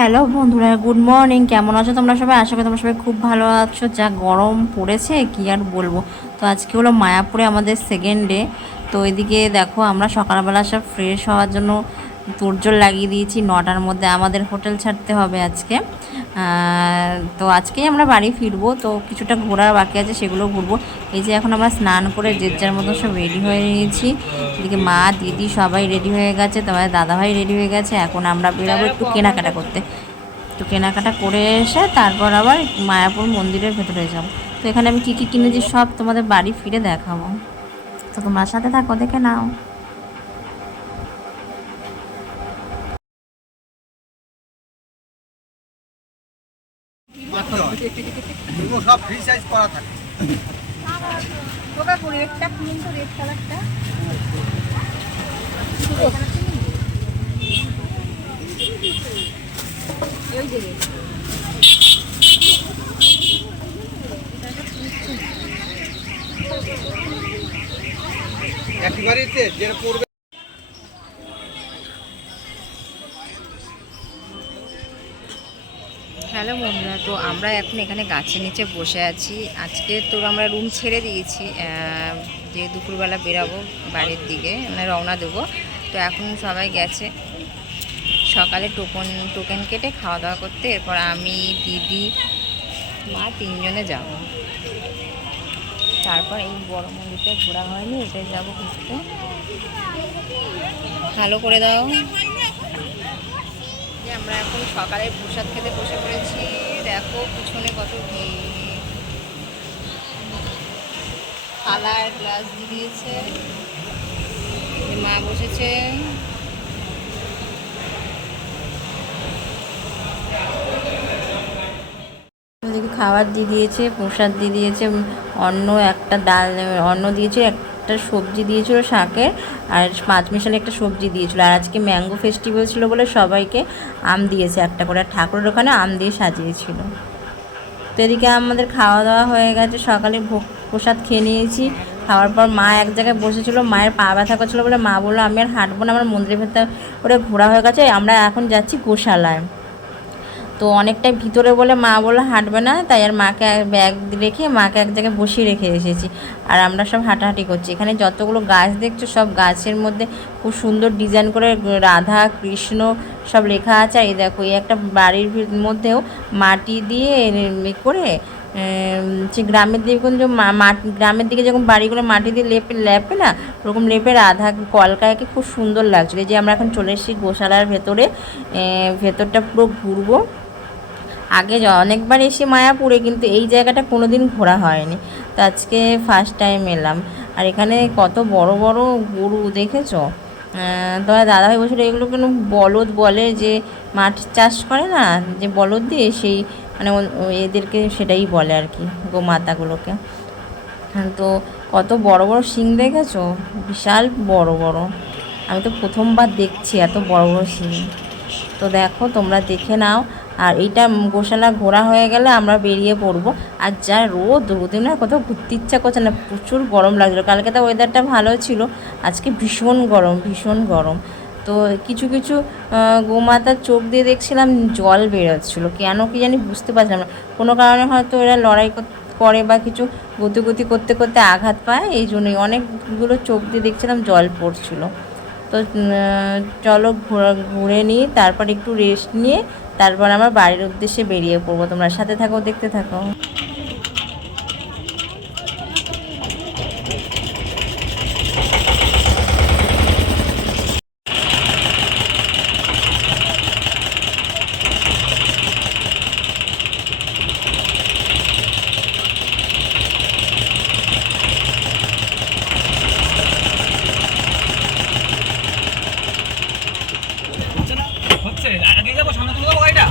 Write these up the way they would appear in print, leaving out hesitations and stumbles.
Hello বন্ধুরা, good morning. কেমন আছো তোমরা সবাই? আশা করি তোমরা সবাই খুব ভালো আছো। যা গরম পড়েছে কি আর বলবো। তো আজকে হলো মায়াপুরে আমাদের সেকেন্ড ডে। তো এদিকে দেখো আমরা সকালবেলা সব ফ্রেশ হওয়ার জন্য তোড়জোড় লাগিয়ে দিয়েছি। 9টার মধ্যে আমাদের হোটেল ছাড়তে হবে আজকে। তো আজকেই আমরা বাড়ি ফিরবো, তো কিছুটা ঘোরার বাকি আছে, সেগুলো ঘুরবো। এই যে এখন আমরা স্নান করে যে যার মতো সব রেডি হয়ে নিয়েছি। এদিকে মা দিদি সবাই রেডি হয়ে গেছে, তোমার দাদাভাই রেডি হয়ে গেছে। এখন আমরা বেরোবো একটু কেনাকাটা করতে। তো কেনাকাটা করে এসে তারপর আবার মায়াপুর মন্দিরের ভেতরে যাব। তো এখানে আমি কী কী কিনেছি সব তোমাদের বাড়ি ফিরে দেখাবো। তো তোমার সাথে থাকো, দেখে নাও। সব ফ্রি সাইজ করা থাকে। একেবারেতে যে পড়বে। হ্যালো বন্ধুরা, তো আমরা এখন এখানে গাছের নিচে বসে আছি। আজকে তো আমরা রুম ছেড়ে দিয়েছি, যে দুপুরবেলা বেরাবো বাড়ির দিকে, মানে রওনা দেবো। তো এখন সবাই গেছে সকালে টোকেন কেটে খাওয়া দাওয়া করতে। এরপর আমি, দিদি, মা তিনজনে যাব। তারপর এই বড় মন্দিরটা ঘোরা হয়নি, এটাই যাবো ঘুরতে। ভালো করে দাও। আমরা এখন সকালের প্রসাদ খেতে বসে পড়েছি। দেখো পিছনে কত ভিড়। থালার গ্লাস দিয়ে দিয়েছে, মা বসেছে। ওদিকে খাবার দিয়ে দিয়েছে, প্রসাদ দিয়ে দিয়েছে, অন্ন একটা ডাল, অন্ন দিয়েছে, একটা সবজি দিয়েছিল শাকের, আর পাঁচমিশালি একটা সবজি দিয়েছিল। আর আজকে ম্যাঙ্গো ফেস্টিভ্যাল ছিল বলে সবাইকে আম দিয়েছে একটা করে। আর ঠাকুরের ওখানে আম দিয়ে সাজিয়েছিল। তো এদিকে আমাদের খাওয়া দাওয়া হয়ে গেছে, সকালে ভোগ প্রসাদ খেয়ে নিয়েছি। খাওয়ার পর মা এক জায়গায় বসেছিল, মায়ের পা ব্যথা করছিলো বলে মা বললো আমি আর হাঁটবো না, আমার মন্দিরের ভেতর করে ঘোরা হয়ে গেছে, আমরা এখন যাচ্ছি গোশালায়। তো অনেকটাই ভিতরে বলে মা বললো হাঁটবে না, তাই আর মাকে ব্যাগ রেখে মাকে এক জায়গায় বসিয়ে রেখে এসেছি। আর আমরা সব হাঁটাহাঁটি করছি। এখানে যতগুলো গাছ দেখছো সব গাছের মধ্যে খুব সুন্দর ডিজাইন করে রাধা কৃষ্ণ সব লেখা আছে। আর এই দেখো এই একটা বাড়ির মধ্যেও মাটি দিয়ে করে সে গ্রামের দিকে যে গ্রামের দিকে যখন বাড়িগুলো মাটি দিয়ে লেপে না, ওরকম লেপে রাধা কলকাকে খুব সুন্দর লাগছিলো। যে আমরা এখন চলে এসেছি গোশালার ভেতরে। ভেতরটা পুরো ঘুরবো। আগে অনেকবার এসে মায়াপুরে, কিন্তু এই জায়গাটা কোনো দিন ঘোরা হয়নি, তো আজকে ফার্স্ট টাইম এলাম। আর এখানে কত বড় বড় গরু দেখেছো? তোমার দাদাভাই বলছিল এগুলো কেন বলদ বলে, যে মাঠ চাষ করে না যে বলদ দিয়ে, সেই মানে এদেরকে সেটাই বলে আর কি, গোমাতাগুলোকে। তো কত বড় বড় শিং দেখেছো? বিশাল বড় বড়। আমি তো প্রথমবার দেখছি এত বড় বড় শিং। তো দেখো তোমরা দেখে নাও। আর এইটা গোশালা ঘোরা হয়ে গেলে আমরা বেরিয়ে পড়বো। আর যা রোদে না কোথাও ঘুরতে ইচ্ছা করছে না, প্রচুর গরম লাগছিলো। কালকে তো ওয়েদারটা ভালো ছিল, আজকে ভীষণ গরম, ভীষণ গরম। তো কিছু কিছু গোমাতার চোখ দিয়ে দেখছিলাম জল বেরোচ্ছিলো, কেন কি জানি বুঝতে পারছিলাম না। কোনো কারণে হয়তো এরা লড়াই করে বা কিছু গতিগতি করতে করতে আঘাত পায়, এই জন্যই অনেকগুলো চোখ দিয়ে দেখছিলাম জল পড়ছিল। তো চলো ঘুরে নিই, তারপর একটু রেস্ট নিয়ে তারপর আমার বাড়ির উদ্দেশ্যে বেরিয়ে পড়বো। তোমরা সাথে থাকো, দেখতে থাকো। হচ্ছে আগে যাবো, সামনে তুলে দেবো গাড়িটা।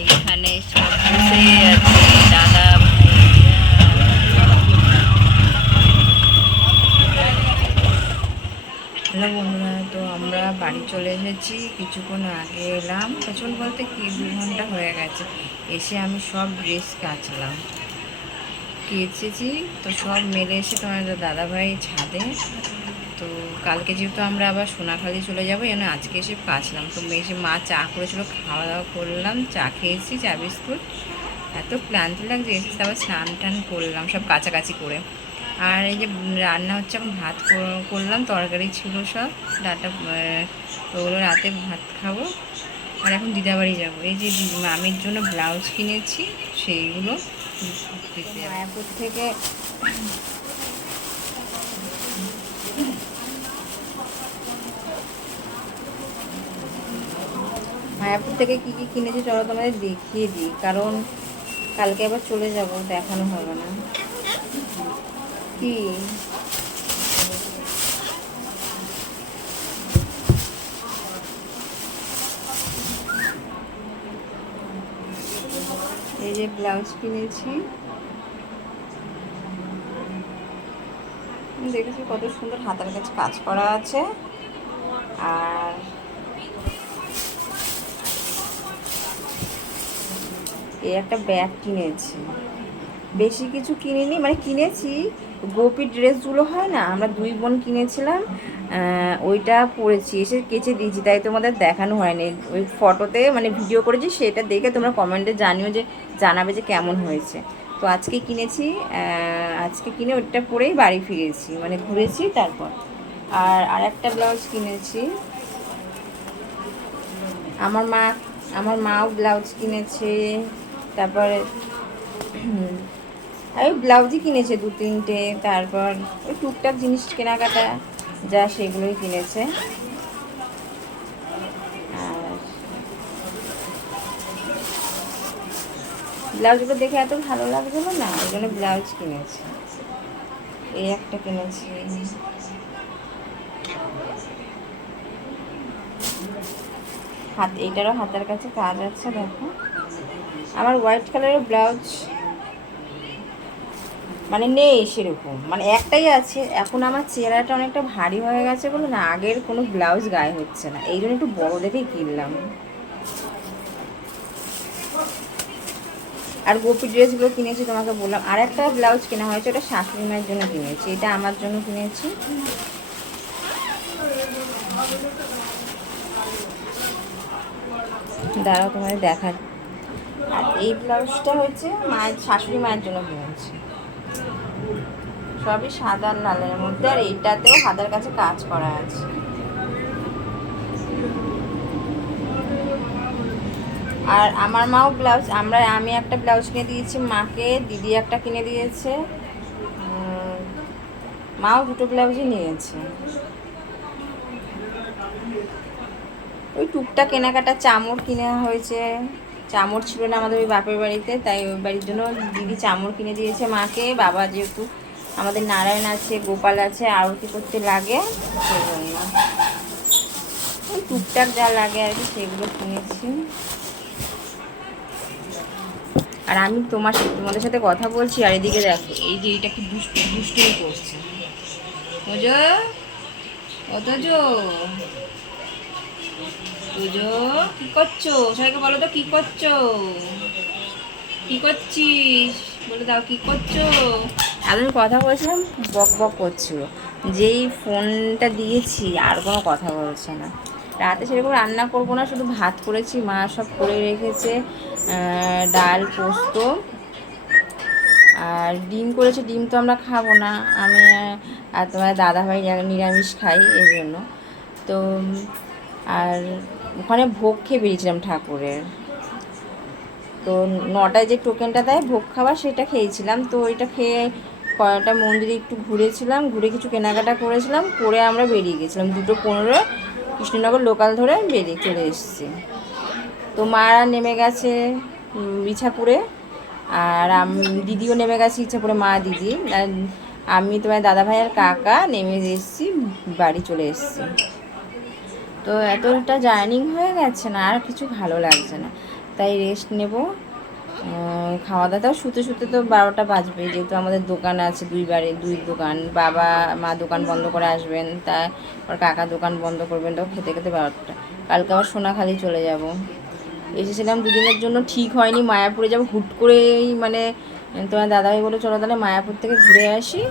এইখানে সব বসে আছে দাদা হ্যালো বন্ধুরা, তো আমরা বাড়ি চলে এসেছি। কিছুক্ষণ আগে এলাম, পেছন বলতে কি 2 ঘন্টা হয়ে গেছে। এসে আমি সব ড্রেস কাচলাম। কেচেছি, তো সব মেলে এসে তোমার দাদাভাই ছাদে। তো কালকে যেহেতু আমরা আবার সোনাখালি চলে যাবো, যেন আজকে এসে কাচলাম। তো এসে মা চা করেছিল, খাওয়া দাওয়া করলাম, চা খেয়েছি, চা বিস্কুট। এত ক্লান্তি লাগছে, এসে আবার স্নান টান করলাম সব কাছাকাছি করে। আর এই যে রান্না হচ্ছে, এখন ভাত করলাম, তরকারি ছিল সব, ডাটা, ওগুলো রাতে ভাত খাবো। আর এখন দিদাবাড়ি যাবো। এই যে মামির জন্য ব্লাউজ কিনেছি, সেইগুলো মায়াপুর থেকে কী কী কিনেছি চলো তোমাদের দেখিয়ে দিই, কারণ কালকে আবার চলে যাব, দেখানো হবে না। কি এই যে ব্লাউজ কিনেছি, দেখেছি কত সুন্দর হাতের কাছে কাজ করা আছে। আর এই একটা ব্যাগ কিনেছি, বেশি কিছু কিনিনি, মানে কিনেছি গোপী ড্রেসগুলো হয় না, আমরা 2 বোন কিনেছিলাম, ওইটা পরেছি, এসে কেচে দিয়েছি, তাই তোমাদের দেখানো হয়নি। ওই ফটোতে মানে ভিডিও করেছি, সেটা দেখে তোমরা কমেন্টে জানাবে যে কেমন হয়েছে। তো আজকে কিনেছি, আজকে কিনে ওইটা পরেই বাড়ি ফিরেছি, মানে ঘুরেছি তারপর। আর একটা ব্লাউজ কিনেছি, আমার মাও ব্লাউজ কিনেছে। তারপরে ওই ব্লাউজই কিনেছে 2-3টে, তারপর ওই টুকটাক জিনিস কেনাকাটা যা সেগুলোই কিনেছে। আর ব্লাউজগুলো দেখে এত ভালো লাগছিলো না, ওই জন্য ব্লাউজ কিনেছে। এই একটা কিনেছি, এইটারও হাতের কাছে কাজ আছে, দেখো। আমার হোয়াইট কালারের ব্লাউজ মানে নেই সেরকম, মানে একটাই আছে। এখন আমার চেহারাটা অনেকটা ভারী হয়ে গেছে বলে না, আগের কোনো ব্লাউজ গায়ে হচ্ছে না, এই জন্য একটু বড় দেখেই কিনলাম। আর গোপী ড্রেসগুলো কিনেছি তোমাকে বললাম। আর একটা ব্লাউজ কেনা হয়েছে, ওটা শাশুড়ি মায়ের জন্য কিনেছি, এটা আমার জন্য কিনেছি। দাঁড়াও তোমাদের দেখা। আর এই ব্লাউজটা হচ্ছে শাশুড়ি মায়ের জন্য কিনেছি, সবই সাদা লালের মধ্যে। আর এইটাতেও হাতের কাছে কাজ করা আছে। আর আমার মাও ব্লাউজ, আমি একটা ব্লাউজ কিনে দিয়েছি মাকে, দিদি একটা কিনে দিয়েছে, মাও 2টো ব্লাউজই নিয়েছে। ওই টুকটাক কেনাকাটা, চামড় কিনে হয়েছে, চামড় ছিল না আমাদের ওই বাপের বাড়িতে, তাই ওই বাড়ির জন্য দিদি চামড় কিনে দিয়েছে মাকে। বাবা যেহেতু আমাদের নারায়ণ আছে, গোপাল আছে, আরতি করতে লাগে, সেই জন্য ওই টুকটাক যা লাগে আর কি সেগুলো কিনেছি। আর আমি তোমাদের সাথে কথা বলছি, আর এদিকে দেখো এই যে এইটা কি দুষ্টুমি করছে। ওজো অতজো ওজো কি করছো, সবাইকে বলো তো কি করছো, কি করছিস বলে দাও, কি করছো। আমি কথা বলছিলাম, বক বক করছিল, যেই ফোনটা দিয়েছি আর কোনো কথা বলছে না। রাতে সেরকম রান্না করবো না, শুধু ভাত করেছি, মা সব করে রেখেছে, ডাল, পোস্ত আর ডিম করেছে। ডিম তো আমরা খাবো না, আমি আর তোমার দাদাভাই নিরামিষ খাই, এই জন্য। তো আর ওখানে ভোগ খেয়ে বেরিয়েছিলাম ঠাকুরের, তো 9টায় যে টোকেনটা দেয় ভোগ খাওয়া, সেটা খেয়েছিলাম। তো ওইটা খেয়ে কয়েকটা মন্দিরে একটু ঘুরেছিলাম, ঘুরে কিছু কেনাকাটা করেছিলাম, করে আমরা বেরিয়ে গেছিলাম 2:15 কৃষ্ণনগর লোকাল ধরে বেরিয়ে চলে এসেছি। তো মারা নেমে গেছে ইছাপুরে, আর দিদিও নেমে গেছে ইছাপুরে, মা দিদি, আর আমি তোমার দাদাভাই আর কাকা নেমে এসেছি, বাড়ি চলে এসেছি। তো এতটা জার্নিং হয়ে গেছে না, আর কিছু ভালো লাগছে না, তাই রেস্ট নেব। খাওয়া দাওয়া শুতে শুতে তো 12টা বাজবে, যেহেতু আমাদের দোকান আছে, দুই দোকান, বাবা মা দোকান বন্ধ করে আসবেন, তারপর কাকা দোকান বন্ধ করবেন, তো খেতে খেতে 12টা। কালকে আবার সোনাখালি চলে যাব। এসেছিলাম 2 দিনের জন্য, ঠিক হয়নি, মায়াপুরে যাব হুট করেই, মানে তোমার দাদাভাই বলে চলো তাহলে মায়াপুর থেকে ঘুরে আসি।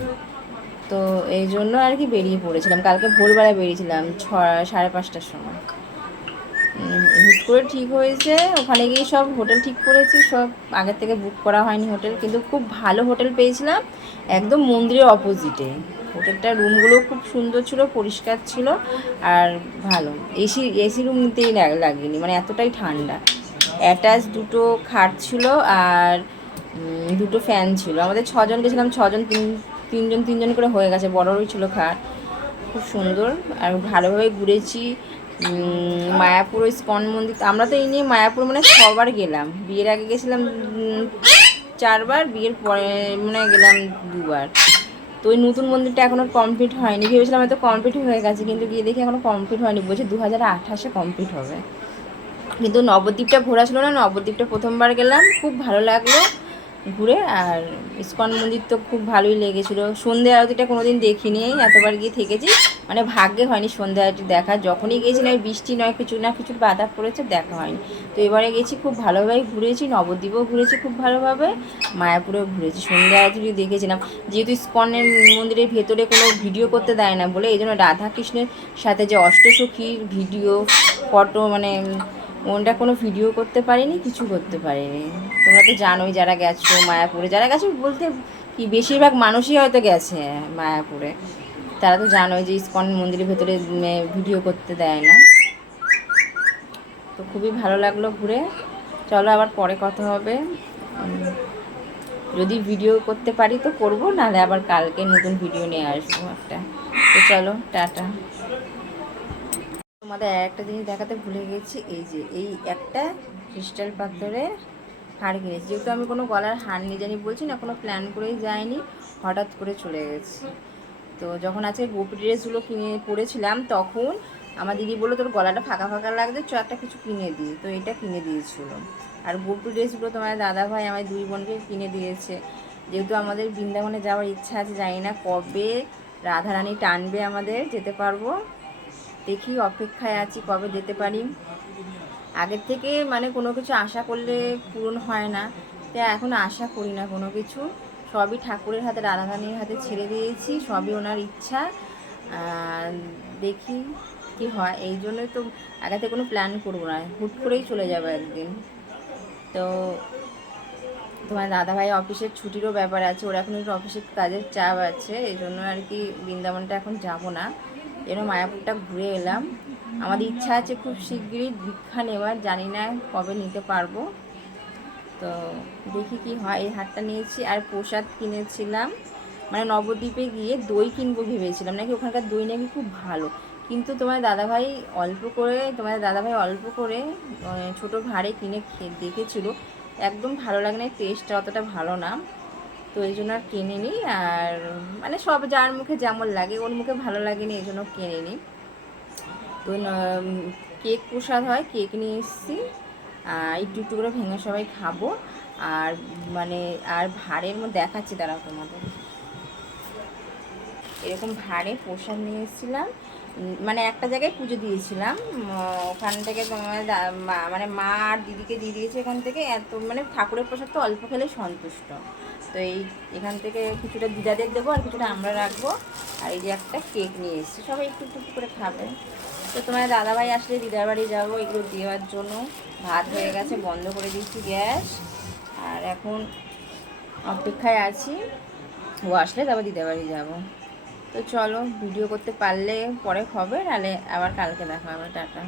তো এই জন্য আর কি বেরিয়ে পড়েছিলাম, কালকে ভোরবেলা বেরিয়েছিলাম 5:30টার সময়। হুট করে ঠিক হয়েছে, ওখানে গিয়ে সব হোটেল ঠিক করেছি, সব আগের থেকে বুক করা হয়নি হোটেল, কিন্তু খুব ভালো হোটেল পেয়েছিলাম একদম মন্দিরের অপোজিটে। হোটেলটার রুমগুলো খুব সুন্দর ছিল, পরিষ্কার ছিল আর ভালো। এসি রুম নিতেই লাগেনি, মানে এতটাই ঠান্ডা। অ্যাটাচ দুটো খাট ছিল আর দুটো ফ্যান ছিল। আমাদের 6জন গেছিলাম, 6জন তিনজন করে হয়ে গেছে, বড়ই ছিল খাট। খুব সুন্দর আর ভালোভাবে ঘুরেছি। মায়াপুর ইস্কন মন্দির, আমরা তো এই নিয়ে মায়াপুর মানে 6বার গেলাম। বিয়ের আগে গেছিলাম 4বার, বিয়ের পরে মানে গেলাম 2বার। তো ওই নতুন মন্দিরটা এখনও কমপ্লিট হয়নি, ভেবেছিলাম হয়তো কমপ্লিট হয়ে গেছে, কিন্তু গিয়ে দেখি এখনও কমপ্লিট হয়নি, বলছে 2028-এ কমপ্লিট হবে। কিন্তু নবদ্বীপটা ঘোরা ছিল না, নবদ্বীপটা প্রথমবার গেলাম, খুব ভালো লাগলো ঘুরে। আর ইস্কন মন্দির তো খুব ভালোই লেগেছিলো। সন্ধ্যে আরতিটা কোনো দিন দেখিনি, এতবার গিয়ে থেকেছি, মানে ভাগ্যে হয়নি সন্ধ্যে আরতি দেখা। যখনই গেছি না বৃষ্টি নয় কিছু না কিছুর বাধা পড়েছে, দেখা হয়নি। তো এবারে গেছি, খুব ভালোভাবে ঘুরেছি, নবদ্বীপও ঘুরেছি খুব ভালোভাবে, মায়াপুরেও ঘুরেছি, সন্ধ্যা আরতি দেখেছিলাম। যেহেতু ইস্কনের মন্দিরের ভেতরে কোনো ভিডিও করতে দেয় না বলে, এই জন্য রাধাকৃষ্ণের সাথে যে অষ্টসখীর ভিডিও ফটো মানে ওটা কোনো ভিডিও করতে পারিনি, কিছু করতে পারিনি। তোমরা তো জানোই যারা গেছো মায়াপুরে, যারা গেছো বলতে কি বেশিরভাগ মানুষই হয়তো গেছে মায়াপুরে, তারা তো জানোই যে ইস্কন মন্দিরের ভেতরে ভিডিও করতে দেয় না। তো খুবই ভালো লাগলো ঘুরে। চলো আবার পরে কথা হবে, যদি ভিডিও করতে পারি তো করবো, নাহলে আবার কালকে নতুন ভিডিও নিয়ে আসবো একটা। তো চলো টাটা। তোমাদের একটা জিনিস দেখাতে ভুলে গেছি, এই যে এই একটা ক্রিস্টাল পাথরের হার কিনেছি। যেহেতু আমি কোনো গলার হার নিয়ে জানি বলছি না, কোনো প্ল্যান করেই যাইনি, হঠাৎ করে চলে গেছি। তো যখন আজকে গোপী ড্রেসগুলো কিনে পরেছিলাম, তখন আমার দিদি বললো তোর গলাটা ফাঁকা ফাঁকা লাগছে, চ একটা কিছু কিনে দিই, তো এটা কিনে দিয়েছিল। আর গোপী ড্রেসগুলো তোমার দাদাভাই আমার 2 বোনকে কিনে দিয়েছে। যেহেতু আমাদের বৃন্দাবনে যাওয়ার ইচ্ছা আছে, জানি না কবে রাধারানী টানবে আমাদের যেতে পারবো, দেখি অপেক্ষায় আছি কবে যেতে পারি। আগের থেকে মানে কোনো কিছু আশা করলে পূরণ হয় না, তাই এখন আশা করি না কোনো কিছু, সবই ঠাকুরের হাতে, রাধারানীর হাতে ছেড়ে দিয়েছি, সবই ওনার ইচ্ছা। দেখি কি হয়, এই জন্যই তো আগে থেকে কোনো প্ল্যান করবো না, হুট করেই চলে যাবো একদিন। তো তোমার দাদাভাই অফিসের ছুটিরও ব্যাপার আছে, ওর এখন একটু অফিসের কাজের চাপ আছে, এই জন্য আর কি বৃন্দাবনটা এখন যাব না, যেন মায়াপুরটা ঘুরে এলাম। আমাদের ইচ্ছা আছে খুব শিগগিরই দীক্ষা নেওয়ার, জানি না কবে নিতে পারবো। তো দেখি কি হয়। এই হারটা নিয়েছি আর প্রসাদ কিনেছিলাম, মানে নবদ্বীপে গিয়ে দই কিনবো ভেবেছিলাম, নাকি ওখানকার দই নাকি খুব ভালো। কিন্তু তোমার দাদাভাই অল্প করে ছোটো ভাঁড়ে কিনে দেখেছিলো, একদম ভালো লাগে না, টেস্টটা অতটা ভালো না। তো এই জন্য আর কিনে নিই, আর মানে সব যার মুখে যেমন লাগে, ওর মুখে ভালো লাগেনি, এই জন্য কিনে নিই। তো কেক প্রসাদ হয়, কেক নিয়ে এসেছি, একটু একটু করে ভেঙে সবাই খাবো। আর মানে আর ভাঁড়ের মধ্যে দেখাচ্ছি দাঁড়াও তোমাদের, এরকম ভাঁড়ে প্রসাদ নিয়ে এসেছিলাম, মানে একটা জায়গায় পুজো দিয়েছিলাম, ওখান থেকে তোমার মানে মা আর দিদিকে দিয়ে দিয়েছে এখান থেকে। এত মানে ঠাকুরের প্রসাদ তো অল্প খেলে সন্তুষ্ট, তো এখান থেকে কিছুটা দিদাদের দেবো আর কিছুটা আমরা রাখবো। আর এই যে একটা কেক নিয়ে এসেছি, সবাই একটু একটু করে খাবে। তো তোমার দাদাভাই আসলে দিদার বাড়ি যাবো এগুলো দেওয়ার জন্য। ভাত হয়ে গেছে, বন্ধ করে দিচ্ছি গ্যাস, আর এখন অপেক্ষায় আছি ও আসলে তারপর দিদার বাড়ি যাবো। তো চলো, ভিডিও করতে পারলে পরে হবে, নাহলে আবার কালকে দেখা হবে। টাটা।